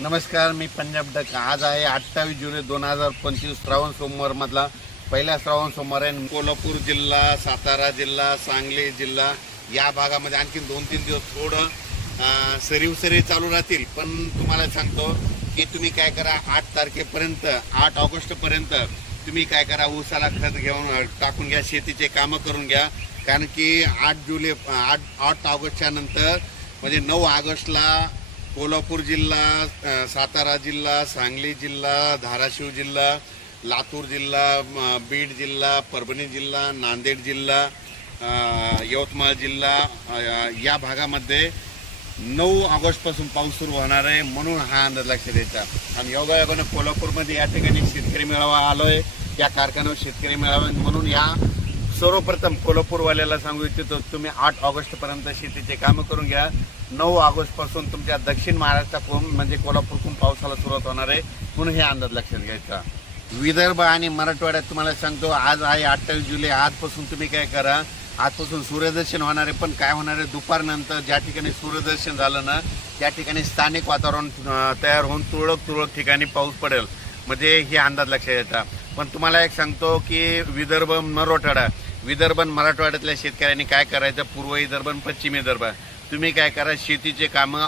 नमस्कार, मी पंजाब डक। आज आहे 28 जुलै 2025 श्रावण सोमवार मधला पहिला श्रावण सोमवार आहे। कोल्हापूर जिल्हा, सातारा जिल्हा, सांगली जिल्हा या भागामध्ये आणखी 2-3 दिवस थोडं सरीव चालू राहतील। पण तुम्हाला सांगतो की तुम्ही काय करा, 8 तारखेपर्यंत 8 ऑगस्ट पर्यंत तुम्ही काय करा, ऊसाला खत घेऊन टाकून घ्या, शेतीचे कामं करून घ्या। कारण की 8 ऑगस्टच्या नंतर म्हणजे 9 ऑगस्टला कोल्हापूर जिल्हा, सातारा जिल्हा, सांगली जिल्हा, धाराशिव जिल्हा, लातूर जिल्हा, बीड जिल्हा, परभणी जिल्हा, नांदेड जिल्हा, यवतमाळ जिल्हा या भागामध्ये 9 ऑगस्ट पासून पाऊस सुरू होणार आहे, म्हणून हा अंदाज लक्षात द्यायचा। आणि योगायोगाने कोल्हापूरमध्ये या ठिकाणी शेतकरी मेळावा आलोय, या कारखान्यावर शेतकरी मेळावा, म्हणून या सर्वप्रथम कोल्हापूरवाल्याला सांगू इच्छितो, तुम्ही 8 ऑगस्ट पर्यंत शेतीचे कामं करून घ्या। 9 ऑगस्ट पासून तुमच्या दक्षिण महाराष्ट्रातून म्हणजे कोल्हापूरकडून पावसाला सुरुवात होणार आहे, म्हणून हे अंदाज लक्षात घ्यायचा। विदर्भ आणि मराठवाड्यात तुम्हाला सांगतो, आज आहे 28 जुलै। आजपासून तुम्ही काय करा, आजपासून सूर्यदर्शन होणार आहे। पण काय होणार आहे, दुपारनंतर ज्या ठिकाणी सूर्यदर्शन झालं ना, त्या ठिकाणी स्थानिक वातावरण तयार होऊन तुरळक ठिकाणी पाऊस पडेल, म्हणजे हे अंदाज लक्षात येतात। पण तुम्हाला एक सांगतो की विदर्भ मराठवाड्यातल्या शेतकऱ्यांनी काय करायचं, पूर्व विदर्भ आणि पश्चिम विदर्भ तुम्ही काय करा, शेतीचे कामं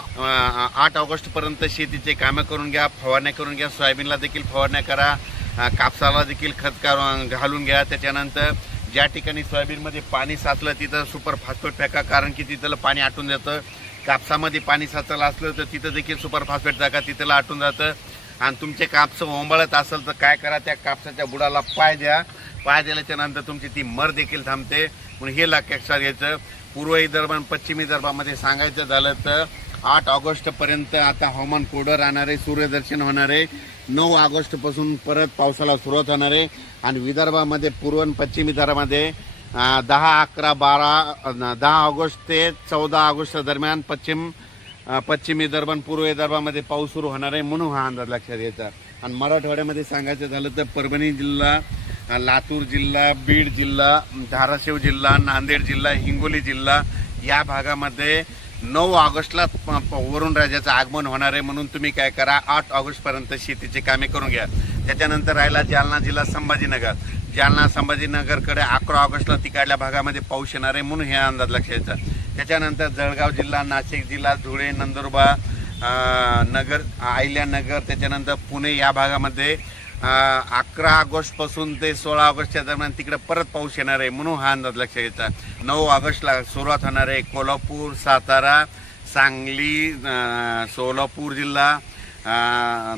8 ऑगस्ट पर्यंत शेतीचे कामं करून घ्या, फवारण्या करून घ्या, सोयाबीनला देखील फवारण्या करा, कापसाला देखील खत घालून घ्या। त्याच्यानंतर ज्या ठिकाणी सोयाबीनमध्ये पाणी साचलं तिथं सुपर फॉस्फेट टाका, कारण की तिथलं पाणी आटून जातं। कापसामध्ये पाणी साचलं असलं तर तिथं देखील सुपर फॉस्फेट टाका, तिथलं आटून जातं। आणि तुमचे कापस ओंबळत असेल तर काय करा, त्या कापसाच्या बुडाला पाय द्या, पाय दिल्याच्या नंतर तुमची ती मर देखील थांबते, म्हणून हे लक्षात घ्यायचं। पूर्व विदर्भ आणि पश्चिम विदर्भामध्ये सांगायचं झालं तर 8 ऑगस्ट पर्यंत आता हवामान कोरडं राहणार आहे, सूर्यदर्शन होणार आहे। 9 ऑगस्ट पासून परत पावसाला सुरुवात होणार आहे। आणि विदर्भामध्ये पूर्व आणि पश्चिम विदर्भामध्ये 10 ऑगस्ट ते 14 ऑगस्ट दरम्यान पश्चिम विदर्भ आणि पूर्व विदर्भामध्ये पाऊस सुरू होणार आहे, म्हणून हा अंदाज लक्षात घ्यायचा। आणि मराठवाड्यामध्ये सांगायचं झालं तर परभणी जिल्हा, लातूर जिल्हा, बीड जिल्हा, धाराशिव जिल्हा, नांदेड जिल्हा, हिंगोली जिल्हा या भागामध्ये 9 ऑगस्टला वरुण राजाचं आगमन होणार आहे, म्हणून तुम्ही काय करा, 8 ऑगस्ट पर्यंत शेतीचे कामे करून घ्या। त्याच्यानंतर राहिला जालना जिल्हा, संभाजीनगरकडे 11 ऑगस्टला तिकडल्या भागामध्ये पाऊस येणार आहे, म्हणून हे अंदाज लक्षात घ्यायचा। त्याच्यानंतर जळगाव जिल्हा, नाशिक जिल्हा, धुळे, नंदुरबार नगर, अहिल्यानगर, त्याच्यानंतर पुणे या भागामध्ये 11 ऑगस्ट पासून ते 16 ऑगस्टच्या दरम्यान तिकडे परत पाऊस येणार आहे, म्हणून हा अंदाज लक्षात घ्यायचा। 9 ऑगस्टला सुरुवात होणार आहे कोल्हापूर, सातारा, सांगली, सोलापूर जिल्हा,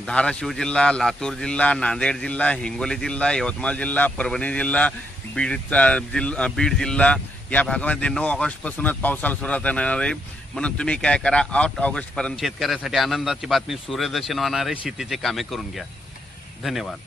धाराशिव जिल्हा, लातूर जिल्हा, नांदेड जिल्हा, हिंगोली जिल्हा, यवतमाळ जिल्हा, परभणी जिल्हा, बीड जिल्हा या भागामध्ये 9 ऑगस्ट पासूनच पावसाला सुरुवात होणार आहे, म्हणून तुम्ही काय करा, 8 ऑगस्ट पर्यंत शेतकऱ्यासाठी आनंदाची बातमी, सूर्यदर्शन होणार आहे, शेतीचे कामे करून घ्या। धन्यवाद।